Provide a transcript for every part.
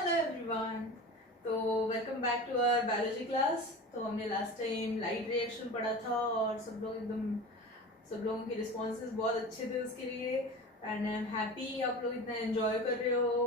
Hello everyone. तो welcome back to our biology class. तो हमने लास्ट टाइम लाइट रिएक्शन पढ़ा था और सब लोगों के रिस्पॉन्सेज बहुत अच्छे थे उसके लिए। एंड आई एम हैप्पी आप लोग इतना एंजॉय कर रहे हो।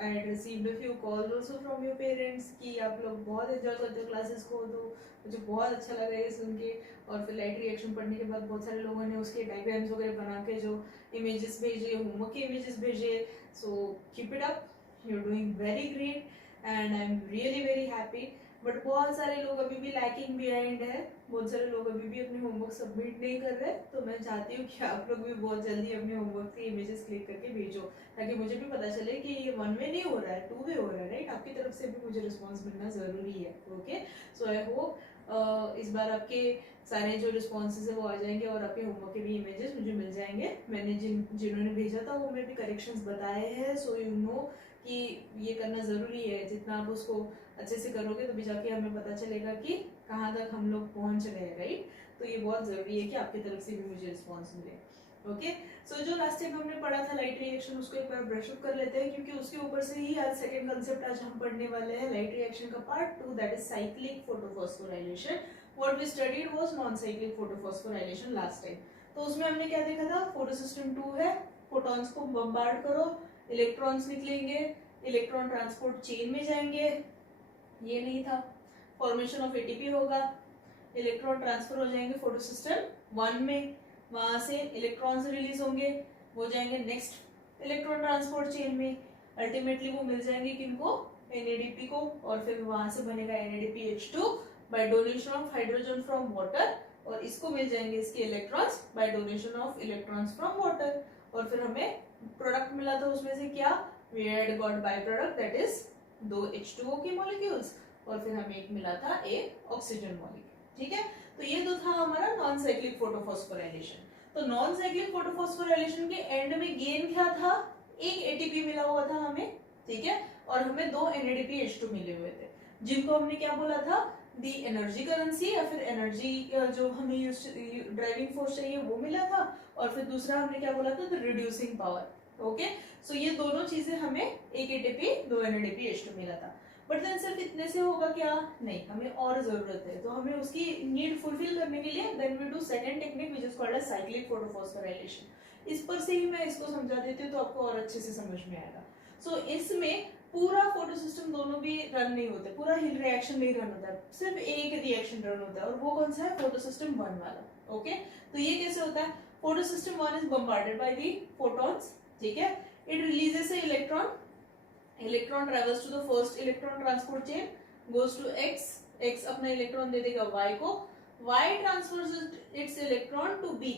I received a few calls also from your parents कि आप लोग बहुत एंजॉय करते हो क्लासेस को, तो मुझे बहुत अच्छा लगा ये सुन के। और फिर लाइट रिएक्शन पढ़ने के बाद बहुत सारे लोगों ने उसके डायग्राम्स वगैरह बना के जो इमेजेस भेजे, होमवर्क के इमेजेस भेजे। So keep it up, you're doing very great and I'm really very happy। But बहुत सारे लोग अभी भी लैकिंग बिहाइंड है, बहुत सारे लोग अभी भी अपने होमवर्क सबमिट नहीं कर रहे। तो मैं चाहती हूँ कि आप लोग भी बहुत जल्दी अपने होमवर्क के इमेजेस क्लिक करके भेजो, ताकि मुझे भी पता चले कि ये 1 वे नहीं हो रहा है, 2 वे हो रहा है, राइट। आपकी तरफ से भी मुझे रिस्पॉन्स मिलना जरूरी है। ओके, सो आई होप इस बार आपके सारे जो रिस्पॉन्सेज है वो आ जाएंगे और आपके होमवर्क के भी इमेजेस मुझे मिल जाएंगे। मैंने जिन्होंने भेजा था वो मैं भी करेक्शंस बताए हैं, सो यू नो कि ये करना ज़रूरी है। जितना आप उसको अच्छे से करोगे तो भी जाके हमें पता चलेगा कि कहाँ तक हम लोग पहुँच रहे हैं, राइट। तो ये बहुत ज़रूरी है कि आपकी तरफ से भी मुझे रिस्पॉन्स मिले। ओके, सो जो लास्ट टाइम हमने पढ़ा था लाइट रिएक्शन, उसको एक बार ब्रश अप कर लेते हैं, क्योंकि उसके ऊपर से ही आज सेकंड कंसेप्ट आज हम पढ़ने वाले हैं लाइट रिएक्शन का part 2, that is cyclic photophosphorylation. What we studied was non cyclic photophosphorylation last time. तो उसमें हमने क्या देखा था, फोटोसिस्टम 2 है, फोटॉन्स को बम्बार्ड करो, इलेक्ट्रॉन्स निकलेंगे, इलेक्ट्रॉन ट्रांसपोर्ट चेन में जाएंगे, ये नहीं था। फॉर्मेशन ऑफ एटीपी होगा, इलेक्ट्रॉन ट्रांसफर हो जाएंगे फोटोसिस्टम 1 में, वहां से इलेक्ट्रॉन्स रिलीज होंगे, वो जाएंगे नेक्स्ट इलेक्ट्रॉन ट्रांसपोर्ट चेन में, अल्टीमेटली वो मिल जाएंगे किनको, एनएडीपी को, और फिर वहां से बनेगा NADPH2 by donation of hydrogen from water, और इसको मिल जाएंगे इसके electrons by donation of electrons from water. और फिर हमें प्रोडक्ट मिला था उसमें से क्या, we had got byproduct that is 2 H2O के मॉलिक्यूल्स, और फिर हमें एक मिला था एक ऑक्सीजन मॉलिक्यूल। ठीक है, तो ये तो था हमारा नॉन साइक्लिक फोटोफॉस्फोराइलेशन। तो नॉन साइक्लिक फोटोफॉस्फोराइलेशन के एंड में गेन क्या था, एक एटीपी मिला हुआ था हमें, ठीक है, और हमें 2 NADPH2 मिले हुए थे, जिनको हमने क्या बोला था, दी एनर्जी करेंसी, या फिर एनर्जी जो हमें ड्राइविंग फोर्स चाहिए वो मिला था, और फिर दूसरा हमने क्या बोला था, द रिड्यूसिंग पावर। ओके, सो ये दोनों चीजें हमें, एक एटीपी 2 NADPH2 मिला था। बट देन सिर्फ इतने से होगा क्या, नहीं, हमें और जरूरत है। तो हमें उसकी नीड फुलफिल करने के लिए then we do second technique which is called as cyclic photophosphorylation. इस पर से ही मैं इसको समझा देती हूँ तो आपको और अच्छे से समझ में आएगा। सो इसमें पूरा फोटो सिस्टम दोनों भी रन नहीं होते, पूरा हिल रिएक्शन नहीं रन होता है, सिर्फ एक रिएक्शन रन होता है, और वो कौन सा है, फोटो सिस्टम 1 वाला। ओके, तो ये कैसे होता है, photo system 1 is bombarded by the photons, ठीक है, it releases a electron travels to the first electron transport chain, goes to x अपना इलेक्ट्रॉन दे देगा y को, y transfers its electron to b,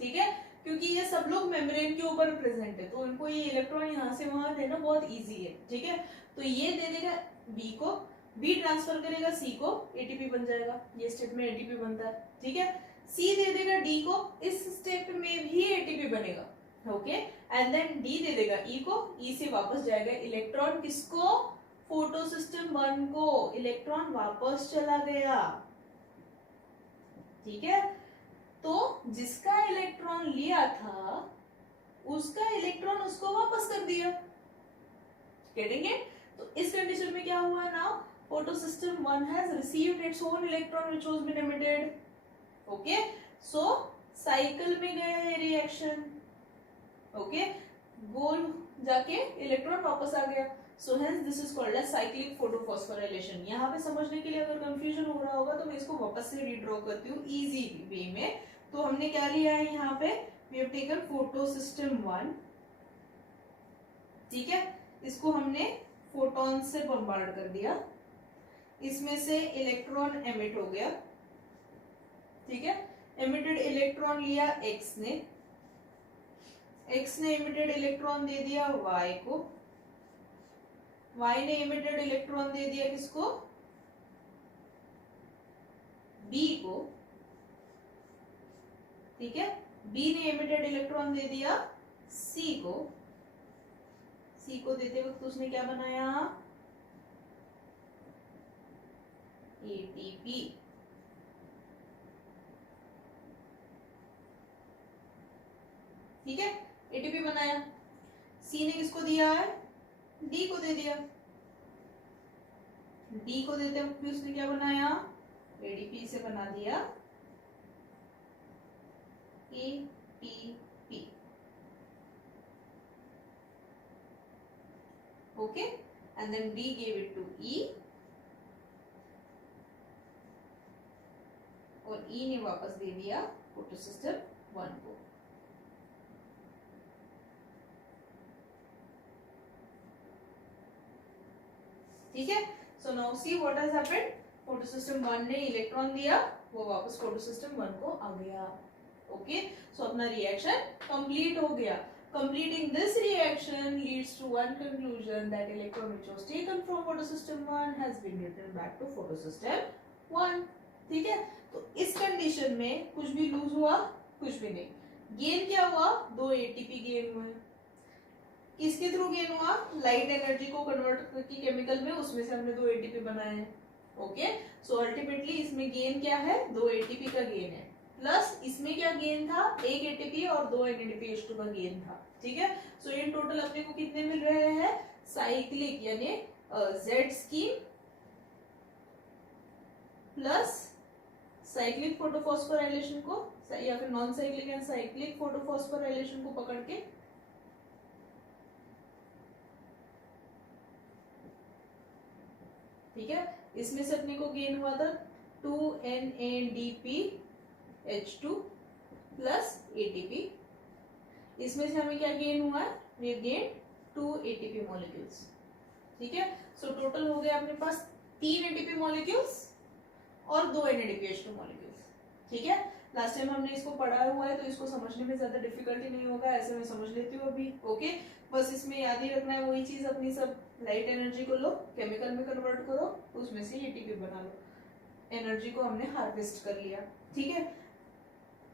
ठीक है, क्योंकि ये सब लोग मेम्ब्रेन के ऊपर प्रेजेंट है, तो इनको ये इलेक्ट्रॉन यहाँ से वहां देना बहुत इजी है, ठीक है। तो ये दे देगा b को, b ट्रांसफर करेगा c को, एटीपी बन जाएगा, ये स्टेप में एटीपी बनता है, ठीक है। c दे देगा d को, इस स्टेप में भी एटीपी बनेगा, ओके, एंड देन डी दे देगा ई को, ई से वापस जाएगा इलेक्ट्रॉन किसको, फोटो सिस्टम 1 को, इलेक्ट्रॉन वापस चला गया, ठीक है। तो जिसका इलेक्ट्रॉन लिया था उसका इलेक्ट्रॉन उसको वापस कर दिया, गेटिंग इट। तो इस कंडीशन में क्या हुआ ना, photo system 1 has received its own electron which was been emitted. Okay, so cycle में गया ये रिएक्शन, ओके, गोल जाके इलेक्ट्रॉन वापस आ गया, so hence this is called as cyclic photophosphorylation. यहाँ पे समझने के लिए अगर कंफ्यूजन हो रहा होगा तो मैं इसको वापस से रीड्रॉ करती हूँ इजी वे में। तो हमने क्या लिया है यहाँ पे, we have taken photo system 1, ठीक है, इसको हमने फोटॉन से बम्बार्ड कर दिया, इसमें से इलेक्ट्रॉन एमिट हो गया, ठीक है, एमिटेड इलेक्ट्रॉन लिया एक्स ने, x ने इमिटेड इलेक्ट्रॉन दे दिया y को, y ने इमिटेड इलेक्ट्रॉन दे दिया किसको, b को, ठीक है, b ने इमिटेड इलेक्ट्रॉन दे दिया c को, c को देते वक्त उसने क्या बनाया, ATP, ठीक है, एटीपी बनाया। सी ने किसको दिया है, डी को दे दिया, डी को देते हुए उसने क्या बनाया, एडीपी से बना दिया ATP. Okay, and then D gave it to E, और ई ने वापस दे दिया फोटोसिस्टम 1 को। ठीक है, so now see what has happened, photosystem 1 ने इलेक्ट्रॉन दिया, वो वापस फोटोसिस्टम 1 को आ गया। ओके, सो अपना रिएक्शन कंप्लीट हो गया। Completing this reaction leads to one conclusion, that electron which was taken from photosystem 1 has been returned back to photosystem 1। ठीक है, तो इस कंडीशन में कुछ भी लूज हुआ, कुछ भी नहीं। गेन क्या हुआ, 2 एटीपी गेन हुए। किसके थ्रू गेन हुआ, लाइट एनर्जी को कन्वर्ट करके केमिकल में, उसमें से हमने 2 एटीपी बनाए हैं। ओके, सो अल्टीमेटली इसमें गेन क्या है, 2 एटीपी का गेन है, प्लस इसमें क्या गेन था, 1 एटीपी और 2 NADPH2 का गेन था। ठीक है, सो इन टोटल अपने को कितने मिल रहे हैं, साइक्लिक यानी Z scheme plus cyclic photophosphorylation को, या फिर non cyclic and cyclic photophosphorylation को पकड़ के, ठीक है, इसमें से अपने को गेन हुआ था 2 NADPH2 प्लस ATP। इसमें से हमें क्या गेन हुआ है, वी गेन 2 ATP मॉलिक्यूल्स। ठीक है, सो टोटल हो गया अपने पास 3 ATP मॉलिक्यूल्स और 2 NADPH2 मॉलिक्यूल्स। ठीक है, लास्ट टाइम हमने इसको पढ़ा हुआ है तो इसको समझने में ज्यादा डिफिकल्टी नहीं होगा, ऐसे मैं समझ लेती हूँ अभी। ओके, बस इसमें याद ही रखना है वही चीज, अपनी सब लाइट एनर्जी को लो, केमिकल में कन्वर्ट करो, उसमें से एटीपी बना लो, एनर्जी को हमने हार्वेस्ट कर लिया। ठीक है,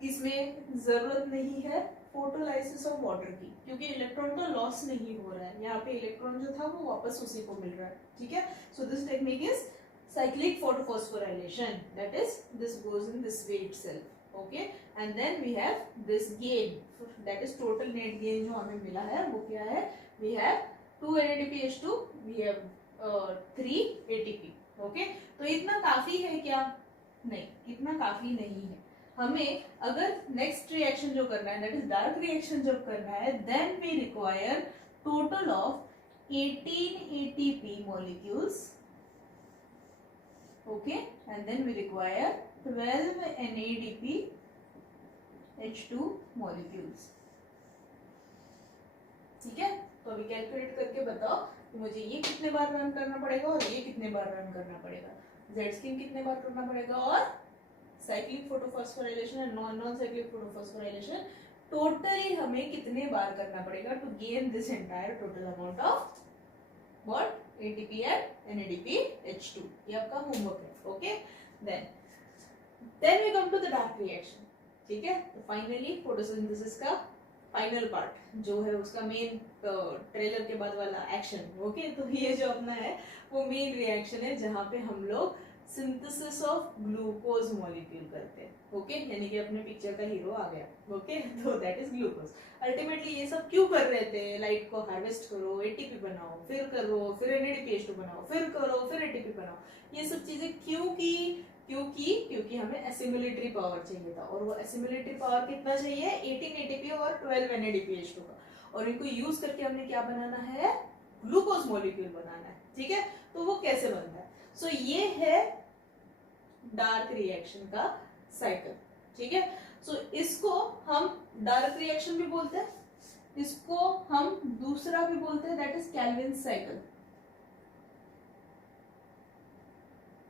इसमें जरूरत नहीं है फोटोलाइसिस ऑफ वाटर की, क्योंकि इलेक्ट्रॉन का लॉस नहीं हो रहा है, यहाँ पे इलेक्ट्रॉन जो था वो वापस उसी को मिल रहा है। ठीक है, so this technique is cyclic photophosphorylation, that is this goes in this way itself. Okay, and then we have this gain, that is total net gain जो हमें मिला है वो क्या है, we have 2 NADPH2, we have 3 ATP। Okay, तो इतना काफी है क्या, नहीं, इतना काफी नहीं है। हमें अगर नेक्स्ट रिएक्शन जो करना है, that is डार्क रिएक्शन जब करना है, then we require total of 18 ATP molecules। Okay, and then we require 12 NADPH2 molecules। ठीक है, तो अभी कैलकुलेट करके बताओ कि मुझे ये कितने बार रन करना पड़ेगा और ये कितने बार रन करना पड़ेगा, Z स्कीम कितने बार करना पड़ेगा, और cyclic photophosphorylation and non cyclic photophosphorylation totally हमें कितने बार करना पड़ेगा to gain this entire total amount of what, ATP and NADPH2। ये आपका होमवर्क है। Okay, then we come to the dark reaction। ठीक है, तो फाइनली फोटोसिंथेसिस का फाइनल पार्ट जो है, उसका मेन ट्रेलर के बाद वाला एक्शन। ओके, तो ये जो अपना है वो मेन रिएक्शन है जहाँ पे हम लोग सिंथेसिस ऑफ ग्लूकोज मॉलिक्यूल करते हैं। ओके, यानी कि अपने पिक्चर का हीरो आ गया। ओके, तो दैट इज ग्लूकोज। अल्टीमेटली ये सब क्यों कर रहे थे, लाइट को हार्वेस्ट करो, एटीपी बनाओ, फिर करो, फिर NADPH2 बनाओ, फिर करो, फिर एटीपी बनाओ, ये सब चीजें क्यों की, क्योंकि हमें एसिमुलेटरी पावर चाहिए था, और वो एसिमुलेटरी पावर कितना चाहिए, 18 ATP और 12 NADPH2 का, और इनको यूज करके हमने क्या बनाना है, ग्लूकोज मॉलिक्यूल बनाना है। ठीक है, तो वो कैसे बनता है, सो ये है डार्क रिएक्शन का साइकिल। ठीक है, सो इसको हम डार्क रिएक्शन भी बोलते हैं, इसको हम दूसरा भी बोलते हैं, दैट इज कैल्विन साइकिल।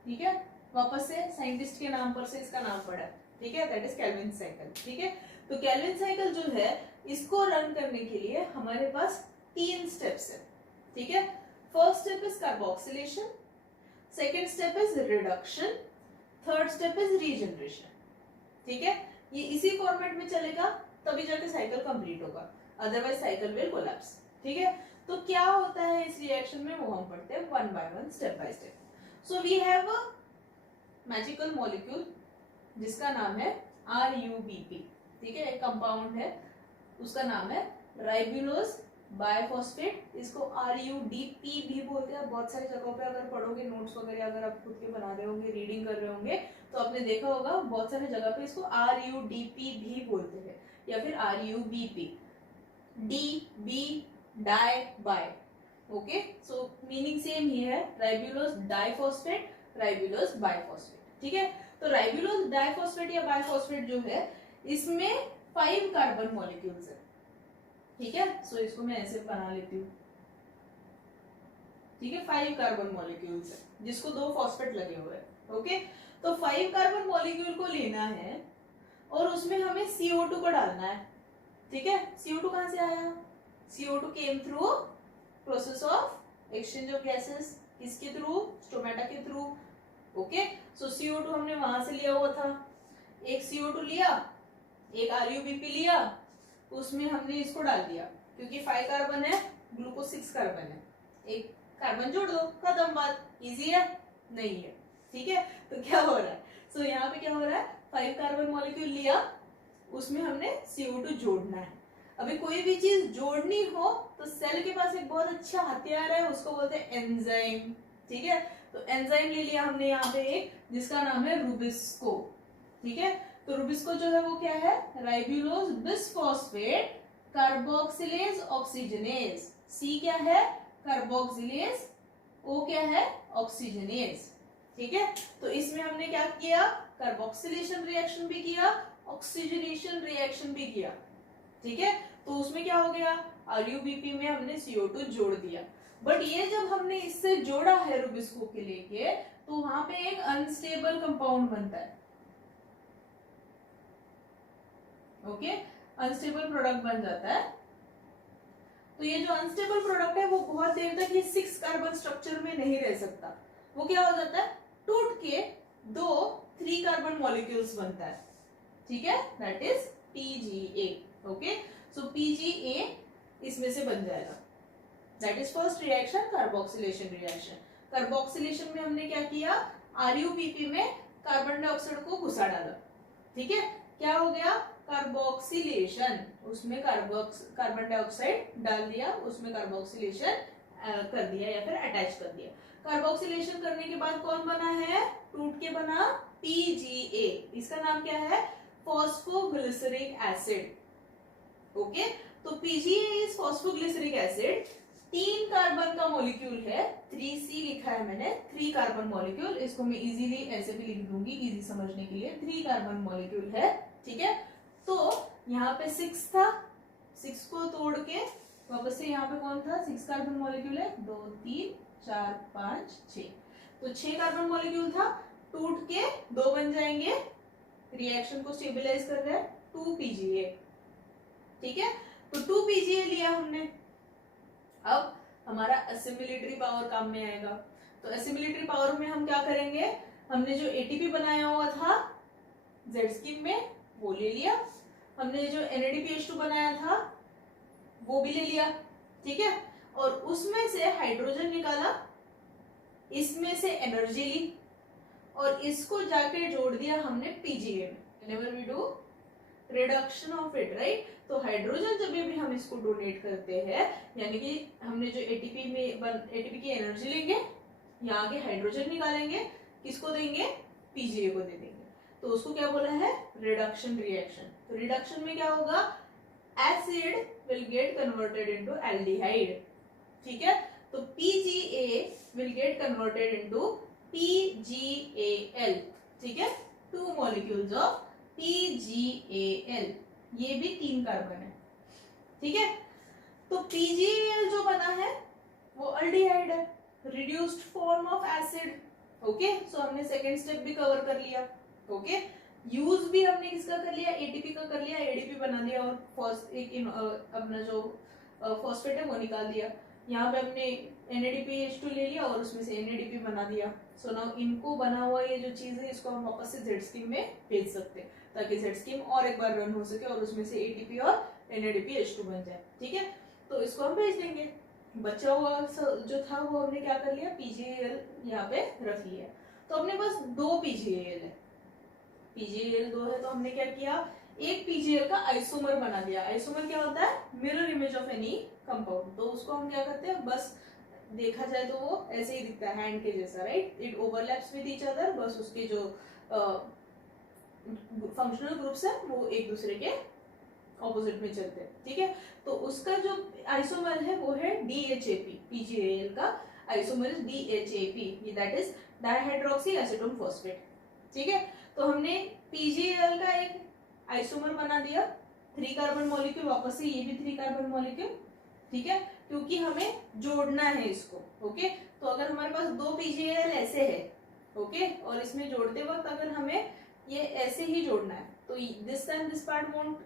ठीक है, वापस से साइंटिस्ट के नाम पर से इसका नाम पड़ा। ठीक है, दैट इज कैल्विन साइकिल। ठीक है, तो कैल्विन साइकिल जो है, इसको रन करने के लिए हमारे पास 3 स्टेप्स है। ठीक है, first step is carboxylation, second step is reduction, third step is regeneration. ठीक है, ये इसी फॉर्मेट में चलेगा तभी जाके साइकिल कंप्लीट होगा, अदरवाइज साइकिल विल कोलैप्स। ठीक है, तो क्या होता है इस रिएक्शन में वो हम पढ़ते हैं one by one, step by step. So we have a magical molecule जिसका नाम है RUBP। ठीक है, एक कंपाउंड है, उसका नाम है राइबुलोज बायफॉस्फेट, इसको RUDP भी बोलते हैं। बहुत सारी जगहों पे अगर पढ़ोगे, नोट्स वगैरह अगर आप खुद के बना रहे होंगे, रीडिंग कर रहे होंगे, तो आपने देखा होगा बहुत सारी जगह पे इसको RUDP भी बोलते हैं या फिर RUBP। D, B, di, bi. Okay, so meaning same ही है, राइबुलोज डाइफॉस्फेट, राइबुलोज बाइफॉस्फेट। ठीक है, तो राइबुलोज डाइफॉस्फेट या बाइफॉस्फेट जो है इसमें 5 कार्बन मॉलिक्यूल्स है। ठीक है, सो इसको मैं ऐसे बना लेती हूँ। ठीक है, 5 कार्बन मॉलिक्यूल्स है जिसको 2 फॉस्फेट लगे हुए हैं। ओके, तो 5 कार्बन मॉलिक्यूल को लेना है और उसमें हमें CO2 को डालना है। ठीक है, CO2 कहां से आया? CO2 came through process of exchange of gases. किसके थ्रू? स्टोमेटा के थ्रू। ओके, सो CO2 हमने वहां से लिया हुआ था। एक CO2 लिया, एक RUBP लिया, उसमें हमने इसको डाल दिया, क्योंकि 5 कार्बन है, ग्लूकोज 6 कार्बन है, एक कार्बन जोड़ दो, खत्म बात। इजी है? नहीं है। ठीक है, तो क्या हो रहा है? सो यहाँ पे क्या हो रहा है, 5 कार्बन मॉलिक्यूल लिया, उसमें हमने CO2 जोड़ना है। अभी कोई भी चीज जोड़नी हो तो सेल के पास एक बहुत अच्छा हथियार है, उसको बोलते हैं एंजाइम। ठीक है, तो एंजाइम ले लिया हमने यहाँ पे एक, जिसका नाम है रुबिस्को। ठीक है, तो रुबिस्को जो है वो क्या है? Ribulose bisphosphate carboxylase oxygenase. C क्या है? कार्बोक्सिलेज। ओ क्या है? ऑक्सीजनेज। ठीक है, तो इसमें हमने क्या किया? कार्बोक्सिलेशन रिएक्शन भी किया, ऑक्सीजनेशन रिएक्शन भी किया। ठीक है, तो उसमें क्या हो गया? RUBP में हमने CO2 जोड़ दिया। बट ये जब हमने इससे जोड़ा है रुबिस्को के लेके, तो वहां पे एक अनस्टेबल कंपाउंड बनता है। ओके, अनस्टेबल प्रोडक्ट बन जाता है। तो ये जो अनस्टेबल प्रोडक्ट है वो बहुत देर तक ये 6 कार्बन स्ट्रक्चर में नहीं रह सकता। वो क्या हो जाता है? टूट के 3 कार्बन मॉलिक्यूल्स बनता है। ठीक है, that is PGA। Okay, so PGA इसमें से बन जाएगा। That is first reaction, carboxylation reaction. Carboxylation में हमने क्या किया? RUBP में कार्बन डाइऑक्साइड को घुसा डाला। ठीक है, क्या हो गया? कार्बोक्सिलेशन, उसमें कार्बन डाइऑक्साइड डाल दिया, उसमें कार्बोक्सिलेशन कर दिया या फिर अटैच कर दिया। कार्बोक्सिलेशन करने के बाद कौन बना है? टूट के बना PGA। इसका नाम क्या है? Phosphoglyceric acid. ओके, तो PGA is phosphoglyceric acid. 3 carbon का मॉलिक्यूल है, 3C लिखा है मैंने, 3 कार्बन मॉलिक्यूल। इसको मैं इजीली ऐसे भी लिख दूंगी, इजी समझने के लिए। 3 कार्बन मॉलिक्यूल है। ठीक है, तो यहाँ पे 6 था, 6 को तोड़ के वापस से यहाँ पे कौन था? 6 कार्बन मॉलिक्यूल है, 2 3 4 5 6, तो 6 कार्बन मॉलिक्यूल था, टूट के 2 बन जाएंगे। रिएक्शन को स्टेबलाइज कर रहे हैं 2 PGA। ठीक है, तो 2 PGA लिया हमने। अब हमारा असिमिलेटरी पावर काम में आएगा। तो असिमिलेटरी पावर में हम क्या करेंगे? हमने जो ATP बनाया हुआ था Z स्कीम में, वो ले लिया। हमने जो NADPH2 बनाया था वो भी ले लिया। ठीक है, और उसमें से हाइड्रोजन निकाला, इसमें से एनर्जी ली, और इसको जाके जोड़ दिया हमने PGA में। Whenever we do reduction of it, right? तो हाइड्रोजन जब भी हम इसको डोनेट करते हैं, यानी कि हमने जो ATP की एनर्जी लेंगे, यहाँ के हाइड्रोजन निकालेंगे, किसको देंगे? PGA को दे देंगे। तो उसको क्या बोला है? Reduction reaction. तो रिडक्शन में क्या होगा? Acid will get converted into aldehyde. ठीक है, तो PGA will get converted into PGAL। ठीक है, 2 मॉलिक्यूल्स ऑफ PGAL। ये भी 3 कार्बन है। ठीक है, तो PGAL जो बना है वो अल्डिहाइड है, reduced form of acid. Okay, so हमने सेकेंड स्टेप भी कवर कर लिया। ओके, यूज भी हमने किसका कर लिया? ATP का कर लिया, ADP बना दिया, और अपना जो फॉस्फेट है वो निकाल दिया। यहाँ पे हमने NADPH2 ले लिया और उसमें से NADP बना दिया। सो नाउ इनको बना हुआ ये जो चीज है, इसको हम वापस से Z स्कीम में भेज सकते हैं, ताकि Z स्कीम और एक बार रन हो सके और उसमें से ATP और NADPH2 बन जाए। ठीक है, तो इसको हम भेज देंगे। बचा हुआ जो था वो हमने क्या कर लिया? PGAL यहाँ पे रख लिया। तो हमने बस 2 PGAL है, PGAL 2 है, तो हमने क्या किया? एक PGAL का आइसोमर बना दिया। आइसोमर क्या होता है? Mirror image of any compound, तो उसको हम क्या करते हैं, बस देखा जाए तो वो ऐसे ही दिखता है हैंड के जैसा, right, it overlaps with each other, बस उसके जो फंक्शनल ग्रुप्स है वो एक दूसरे के ऑपोजिट में चलते हैं, ठीक है। तो उसका जो आइसोमर है वो है DHAP, PGAL का isomer is DHAP, that is dihydroxy acetone phosphate, ठीक है। तो हमने PGAL का एक आइसोमर बना दिया, 3 कार्बन मॉलिक्यूल, वापस से ये भी 3 कार्बन मॉलिक्यूल, ठीक है, क्योंकि हमें जोड़ना है इसको, ओके। तो अगर हमारे पास 2 PGAL ऐसे है, ओके, और इसमें जोड़ते वक्त अगर हमें ये ऐसे ही जोड़ना है, तो this and this part won't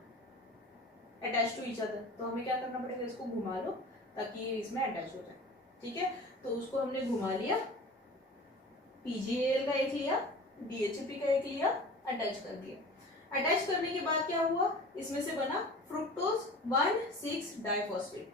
attach to each other, तो हमें क्या करना पड़ेगा, इसको घुमा लो ताकि ये इसमें अटैच हो जाए, ठीक है। तो उसको हमने घुमा लिया, PGAL का एक लिया, DHAP का एक लिया, अटैच कर दिया। अटैच करने के बाद क्या हुआ, इसमें से बना फ्रुक्टोज 1,6 डाइफॉस्फेट,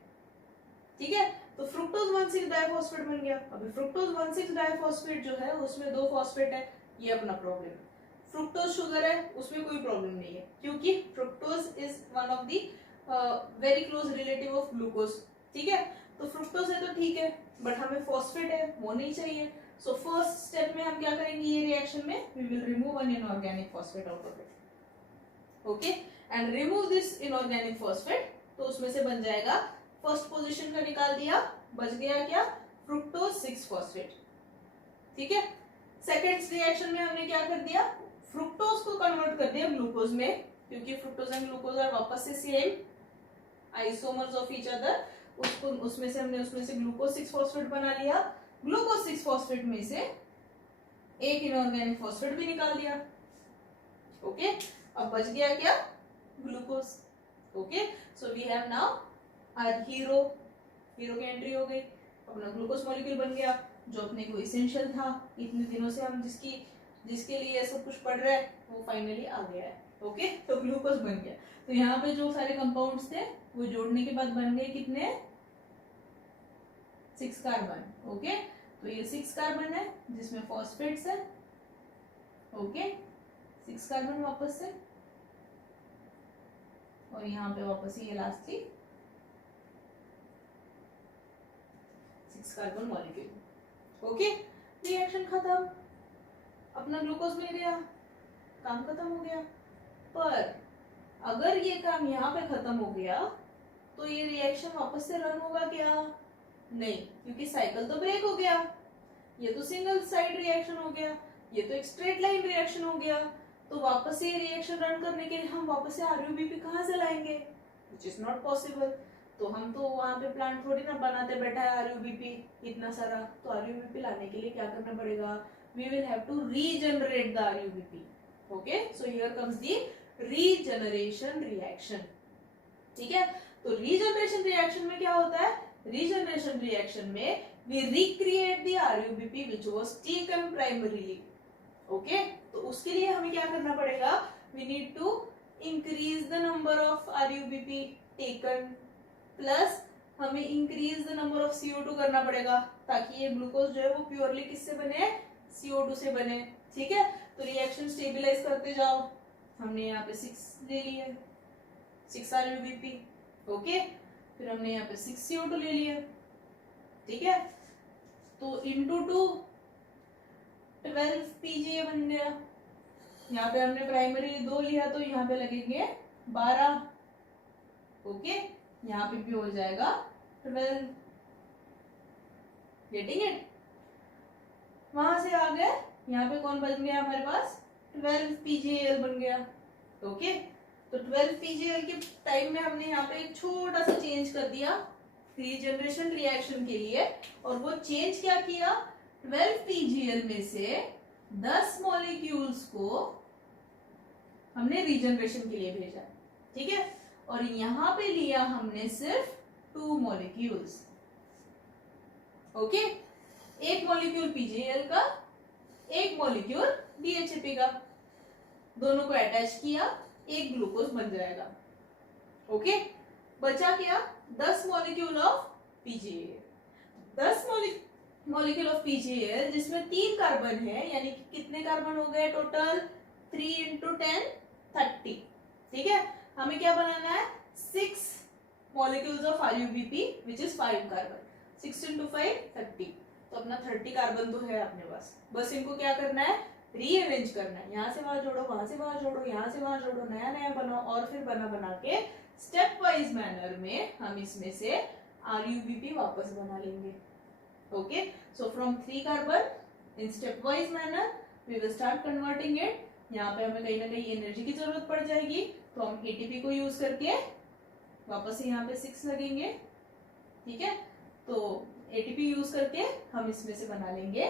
ठीक है। तो फ्रुक्टोज 1,6 डाइफॉस्फेट बन गया। अभी फ्रुक्टोज 1,6 डाइफॉस्फेट जो है उसमें 2 फॉस्फेट है, ये अपना प्रॉब्लम है। फ्रुक्टोज शुगर है, उसमें कोई प्रॉब्लम नहीं है, क्योंकि fructose is one of the very close relative of glucose, ठीक है। तो फ्रुक्टोज है तो ठीक है, बट हमें फॉस्फेट है वो नहीं चाहिए। सो फर्स्ट स्टेप में हम क्या करेंगे, ये रिएक्शन में we will remove an inorganic phosphate out of it, okay, and remove this inorganic phosphate. तो उसमें से बन जाएगा, फर्स्ट पोजीशन का निकाल दिया, बच गया क्या, फ्रुक्टोज 6 फॉस्फेट, ठीक है। सेकेंड रिएक्शन में हमने क्या कर दिया, फ्रुक्टोज को कन्वर्ट कर दिया ग्लूकोज में, क्योंकि फ्रुक्टोज एंड ग्लूकोज आर वापस से same isomers of each other. उसको उसमें से ग्लूकोज 6 फॉस्फेट बना लिया। ग्लूकोज 6 फॉस्फेट में से एक इनऑर्गेनिक फॉस्फेट भी निकाल दिया, ओके। अब बच गया क्या, glucose, okay. So we have now our hero की एंट्री हो गई, अपना ग्लूकोज मॉलिक्यूल बन गया, जो अपने को इसेंशियल था, इतने दिनों से हम जिसके लिए सब कुछ पढ़ रहे हैं वो फाइनली आ गया है, ओके। तो ग्लूकोज बन गया। तो यहाँ पे जो सारे कंपाउंड्स थे वो जोड़ने के बाद बन गए कितने, 6 कार्बन, ओके। तो ये 6 कार्बन है जिसमें फॉस्फेट्स है, ओके, 6 कार्बन वापस से, और यहाँ पे वापस ये लास्ट थी 6 कार्बन मॉलिक्यूल, ओके। रिएक्शन खत्म, अपना ग्लूकोज मिल गया, काम खत्म हो गया। पर अगर ये काम यहाँ पे खत्म हो गया तो ये रिएक्शन वापस से रन होगा क्या, नहीं, क्योंकि साइकिल तो ब्रेक हो गया। ये तो सिंगल साइड रिएक्शन हो गया, ये तो एक स्ट्रेट लाइन रिएक्शन हो गया। तो वापस से ये रिएक्शन रन करने के लिए हम वापस से आरयूबीपी कहाँ से लाएंगे, विच इज नॉट पॉसिबल। तो हम तो वहां पे प्लांट थोड़ी ना बनाते बैठा है आरयूबीपी इतना सारा, तो आरयूबीपी लाने के लिए क्या करना पड़ेगा, we will have to regenerate the RUBP, okay, so here comes the regeneration reaction, ठीक है। तो regeneration reaction में क्या होता है, regeneration reaction में we recreate the RUBP which was taken primarily, okay। तो उसके लिए हमें क्या करना पड़ेगा, we need to increase the number of RUBP taken plus हमें increase the number of CO2 करना पड़ेगा, ताकि ये ग्लूकोज जो है वो प्योरली किससे बने, CO2 से बने, ठीक है। तो रिएक्शन स्टेबलाइज करते जाओ, हमने यहाँ पे 6 ले लिया, 6 RUBP, ओके। फिर हमने यहाँ पे 6 CO2 ले लिया, ठीक है। तो इंटू 2 12 PGA बन गया। यहाँ पे हमने प्राइमरी 2 लिया तो यहाँ पे लगेंगे 12, ओके। यहाँ पे भी हो जाएगा 12, गेटिंग इट। वहां से आ गए, यहाँ पे कौन बन गया हमारे पास, 12 PGAL बन गया, ओके। तो 12 PGAL के टाइम में हमने यहाँ पे एक छोटा सा चेंज कर दिया रीजनरेशन रिएक्शन के लिए, और वो चेंज क्या किया, 12 PGAL में से 10 मॉलिक्यूल्स को हमने रीजनरेशन के लिए भेजा, ठीक है। और यहाँ पे लिया हमने सिर्फ 2 मॉलिक्यूल्स, ओके। एक मॉलिक्यूल PGAL का, एक मॉलिक्यूल DHAP का, दोनों को अटैच किया, एक ग्लूकोज बन जाएगा, ओके। बचा क्या, 10 molecule of PGAL, 10 molecule of PGAL जिसमें 3 कार्बन है, यानी कि कितने कार्बन हो गए टोटल, 3 × 10 30, ठीक है। हमें क्या बनाना है, 6 molecules of RUBP which is 5 carbon. 6 into 5 30. तो अपना 30 कार्बन तो है अपने पास. बस इनको क्या करना है, रीअरेंज करना है. यहाँ से वहां जोड़ो, वहां से वहां जोड़ो, यहाँ से वहां जोड़ो, नया नया बनाओ और फिर बना बना के स्टेप वाइज मैनर में हम इसमें से RUBP वापस बना लेंगे. Okay, so from 3 carbon in step wise manner we will start converting it. यहाँ पे हमें कहीं ना कहीं एनर्जी की जरूरत पड़ जाएगी, तो हम ATP को यूज करके वापस से यहाँ पे 6 लगेंगे. ठीक है, तो ATP यूज करके हम इसमें से बना लेंगे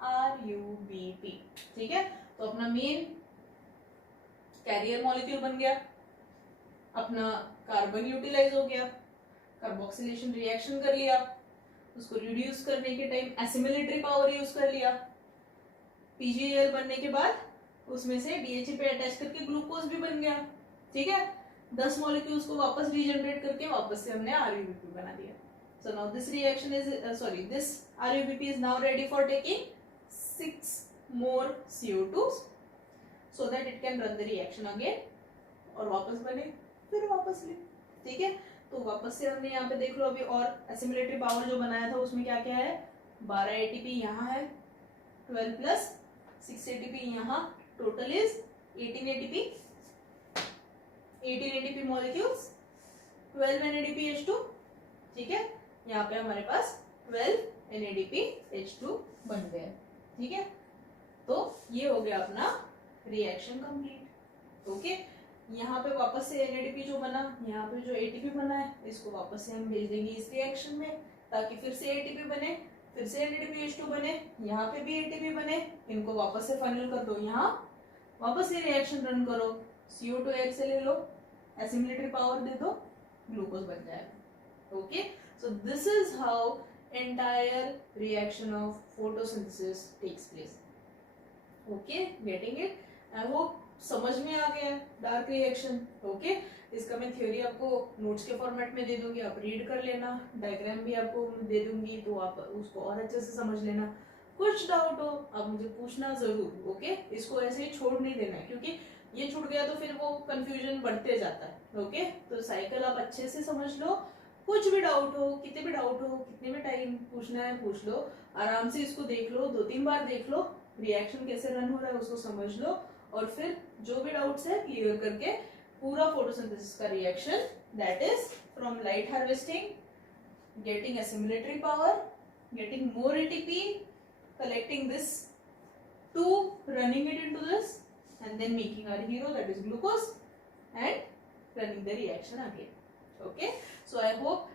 RUBP. ठीक है, तो अपना मेन कैरियर मॉलिक्यूल बन गया, अपना कार्बन यूटिलाइज हो गया, कार्बोक्सिलेशन रिएक्शन कर लिया, उसको रिड्यूस करने के टाइम एसिमिलेटरी पावर यूज कर लिया. PgAl बनने के बाद उसमें से DHA पे अटैच करके ग्लूकोज भी बन गया. ठीक है, 10 मॉलिक्यूल्स को वापस रीजनरेट करके वापस से हमने RUBP बना दिया. So now this reaction is this RUBP is now ready for taking 6 more CO2s so that it can run the reaction again और वापस बने फिर वापस ले. ठीक है, तो वापस से हमने यहाँ पे देख लो अभी और एसिमिलेटरी पावर जो बनाया था उसमें क्या क्या है, 12 ATP यहाँ है, 12 प्लस 6 ATP यहाँ, total is 18 ATP. 18 ATP molecules, 12 NADPH2. ठीक है, यहाँ पे हमारे पास 12 NADPH2 बन गए. ठीक है, तो ये हो गया अपना रिएक्शन कंप्लीट. ओके, यहाँ पे वापस से NADP जो बना, यहाँ पे जो ATP बना है इसको वापस से हम भेज देंगे इस रिएक्शन में, ताकि फिर से ATP बने, फिर से NADPH2 बने, यहाँ पे भी ATP बने. इनको वापस से फनल कर दो, यहाँ वापस से रिएक्शन रन करो, CO2 एयर से ले लो, एसिमिलेटरी पावर दे दो, ग्लूकोज बन जाएगा. Okay, so this is how entire reaction of photosynthesis takes place. Okay, getting it? I hope समझ में आ गया डार्क रिएक्शन. ओके, इसका मैं थ्योरी आपको नोट्स के फॉर्मेट में दे दूंगी, आप रीड कर लेना, डायग्राम भी आपको दे दूंगी तो आप उसको और अच्छे से समझ लेना. कुछ डाउट हो आप मुझे पूछना जरूर. ओके, इसको ऐसे ही छोड़ नहीं देना है, क्योंकि ये छूट गया तो फिर वो कंफ्यूजन बढ़ते जाता है. ओके, तो साइकिल आप अच्छे से समझ लो. कुछ भी डाउट हो, कितने भी डाउट हो, कितने भी टाइम पूछना है पूछ लो, आराम से इसको देख लो, 2-3 बार देख लो, रिएक्शन कैसे रन हो रहा है उसको समझ लो, और फिर जो भी डाउट्स है क्लियर करके पूरा फोटोसिंथेसिस का reaction, that is from light harvesting, getting assimilatory power, getting more ATP, collecting this to running it into this and then making our hero, that is glucose, and running the reaction again. Okay, so I hope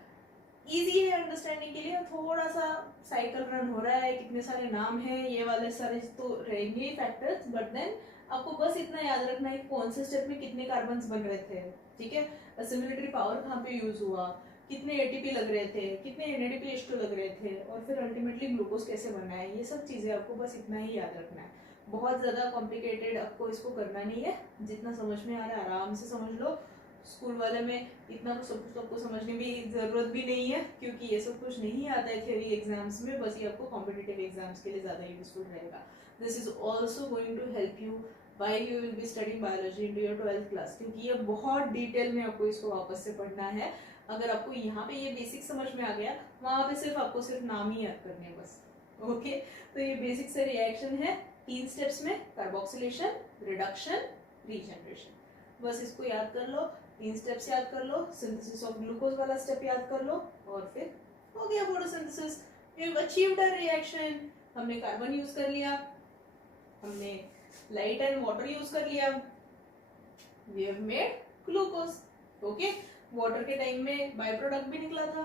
easy है understanding के लिए. थोड़ा सा cycle run हो रहा है, कितने सारे नाम हैं, ये वाले सारे तो रहेंगे फैक्टर्स, बट देन आपको बस इतना याद रखना है कौन से स्टेप में कितने कार्बन्स बन रहे थे. ठीक है, एसिमिलेटरी पावर कहाँ पे यूज हुआ, कितने ATP लग रहे थे, कितने NADPH2 लग रहे थे, और फिर अल्टीमेटली ग्लूकोज कैसे बनना है, ये सब चीजें आपको बस इतना ही याद रखना है. बहुत ज्यादा कॉम्प्लिकेटेड आपको इसको करना नहीं है, जितना समझ में आ रहा है आराम से समझ लो. स्कूल वाले में इतना सब कुछ आपको समझने की जरूरत भी नहीं है, क्योंकि ये सब कुछ नहीं आता है थ्योरी एग्जाम्स में, बस ये आपको कॉम्पिटिटिव एग्जाम्स के लिए ज्यादा यूजफुल रहेगा. This is also going to help you while you will be studying biology into your 12th class, क्योंकि ये बहुत डिटेल में आपको इसको वापस से पढ़ना है. अगर आपको यहाँ पे ये बेसिक समझ में आ गया, वहां पे सिर्फ आपको सिर्फ नाम ही याद करने हैं बस. ओके, तो ये बेसिक से रिएक्शन है 3 स्टेप्स में, कार्बोक्सिलेशन, रिडक्शन, रीजनरेशन. बस इसको याद कर लो, 3 स्टेप्स याद कर लो, सिंथेसिस ऑफ ग्लूकोज वाला स्टेप याद कर लो, और फिर हो गया photosynthesis. We have achieved a reaction. हमने कार्बन यूज कर लिया, हमने लाइट एंड वाटर यूज कर लिया, we have made glucose. Okay, water के टाइम में बाय प्रोडक्ट भी निकला था.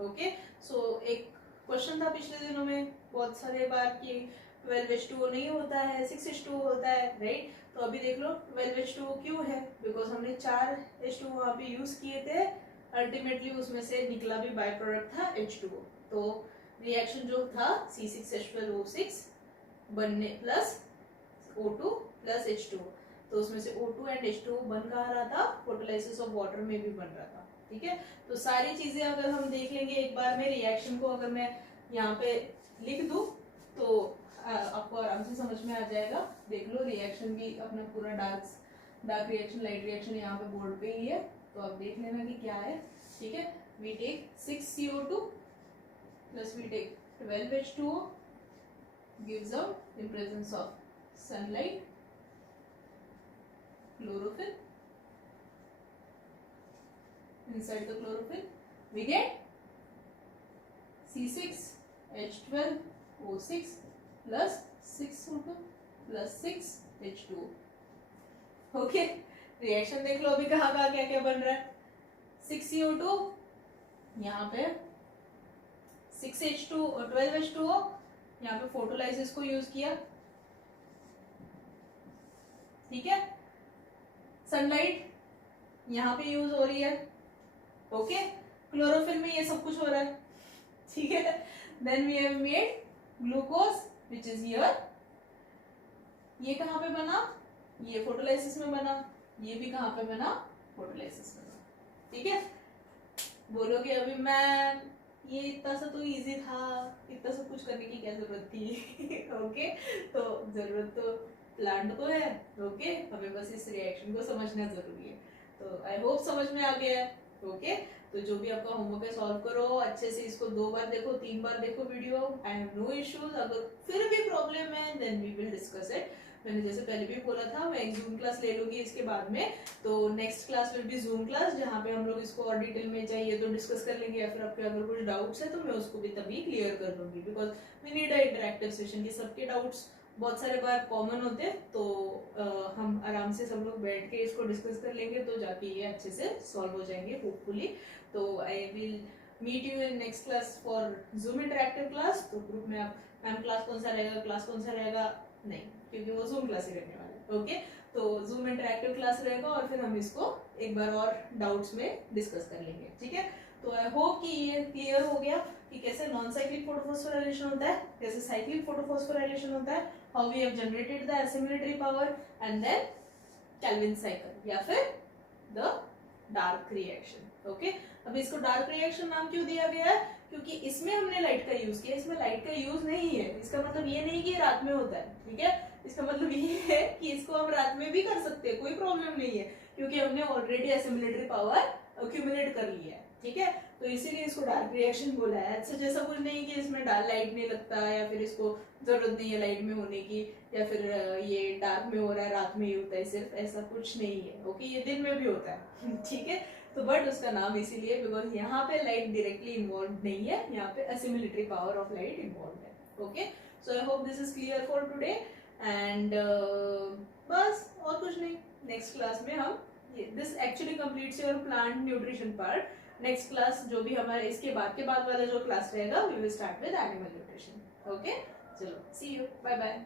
ओके, सो एक क्वेश्चन था पिछले दिनों में बहुत सारे बार कि 12H2O नहीं होता है, 6H2O होता है, राइट? तो अभी देख लो 12H2O क्यों है, बिकॉज हमने 4H2O वहाँ पे यूज किए थे, अल्टीमेटली उसमें से निकला भी बाय प्रोडक्ट था H2O. तो रिएक्शन जो था C6H12O6 बनने प्लस O2 प्लस H2O, तो उसमें से O2 एंड H2O बन कहाँ रहा था, फोटोलाइसिस ऑफ वाटर में भी बन रहा था. ठीक है, तो सारी चीजें अगर हम देख लेंगे एक बार में, रिएक्शन को अगर मैं यहाँ पे लिख दूं तो आपको आराम से समझ में आ जाएगा. देख लो रिएक्शन भी अपना पूरा डार्क रिएक्शन, लाइट रिएक्शन यहाँ पे बोर्ड पे ही है. तो आप देख लेना कि क्या है, ठीक है। We take 6 CO2 plus we take 12 H2O gives out in presence of sunlight, chlorophyll. Inside the chlorophyll we get C6H12O6 plus 6O2 plus 6H2O. Okay, reaction देख लो अभी कहाँ कहाँ क्या क्या बन रहा है। 6CO2 यहाँ पे 6H2 और 12H2O, यहाँ पे फोटोलाइसिस को यूज किया, ठीक है। सनलाइट यहाँ पे यूज हो रही है, ओके। क्लोरोफिल में ये सब कुछ हो रहा है, ठीक है। Then we have made glucose which is here. ये कहाँ पे बना, ये फोटोलाइसिस में बना, ये भी कहाँ पे बना, फोटोलाइसिस में बना, ठीक है। बोलोगे अभी मैम ये इतना सा तो इजी था, इतना सब कुछ करने की क्या जरूरत थी। ओके, तो जरूरत तो प्लांट को है, ओके। हमें बस इस रिएक्शन को समझना जरूरी है। तो आई होप समझ में आ गया है, ओके। तो जो भी आपका होमवर्क है सॉल्व करो अच्छे से, इसको 2 बार देखो 3 बार देखो video, I have no issues. अगर फिर भी प्रॉब्लम है then we will discuss it. मैंने जैसे पहले भी बोला था मैं एक जूम क्लास ले लूंगी इसके बाद में, तो next class will be zoom class, जहाँ पे हम लोग इसको और डिटेल में चाहिए तो डिस्कस कर लेंगे, या फिर आपके अगर कुछ डाउट्स है तो मैं उसको भी तभी क्लियर कर दूंगी, because we need a interactive session. ये सबके डाउट्स बहुत सारे बार कॉमन होते हैं, तो हम आराम से सब लोग बैठ के इसको डिस्कस कर लेंगे, तो जाके ये अच्छे से सॉल्व हो जाएंगे होपफुली। तो I will meet you in next class for Zoom interactive class. तो ग्रुप में आप मैम क्लास कौन सा रहेगा, क्लास कौन सा रहेगा, नहीं, क्योंकि वो जूम क्लास ही रहने वाला है, ओके। तो जूम इंटरेक्टिव क्लास रहेगा और फिर हम इसको एक बार और डाउट्स में डिस्कस कर लेंगे, ठीक है। तो आई होप कि ये क्लियर हो गया कि कैसे नॉन साइक्लिक फोटोफॉस्फोराइलेशन होता है, कैसे साइक्लिक फोटोफॉस्फोराइलेशन होता है, how we have generated the assimilatory power and then Calvin cycle या फिर द डार्क रिएक्शन, ओके। अब इसको डार्क रिएक्शन नाम क्यों दिया गया है, क्योंकि इसमें हमने लाइट का यूज किया, इसमें लाइट का यूज नहीं है। इसका मतलब ये नहीं कि रात में होता है, ठीक है। इसका मतलब ये है कि इसको हम रात में भी कर सकते हैं, कोई प्रॉब्लम नहीं है, क्योंकि हमने ऑलरेडी एसिमिलेटरी पावर अक्यूमुलेट कर लिया है, ठीक है। तो इसीलिए इसको डार्क रिएक्शन बोला है। अच्छा, जैसा कुछ नहीं कि इसमें लाइट नहीं लगता या फिर इसको जरूरत नहीं है लाइट में होने की, या फिर ये डार्क में हो रहा है रात में ही होता है, सिर्फ ऐसा कुछ नहीं है, ओके। ये दिन में भी होता है, ठीक है। तो बट उसका नाम इसीलिए बिकॉज यहाँ पे लाइट डायरेक्टली इन्वॉल्व नहीं है, यहाँ पे assimilatory power of light involve है, okay. So I hope this is clear for today and बस और कुछ नहीं। नेक्स्ट क्लास में हम this actually completes your plant nutrition part. Next class जो भी हमारे इसके बाद वाला जो क्लास रहेगा we will start with animal nutrition, okay. चलो सी यू, बाय बाय।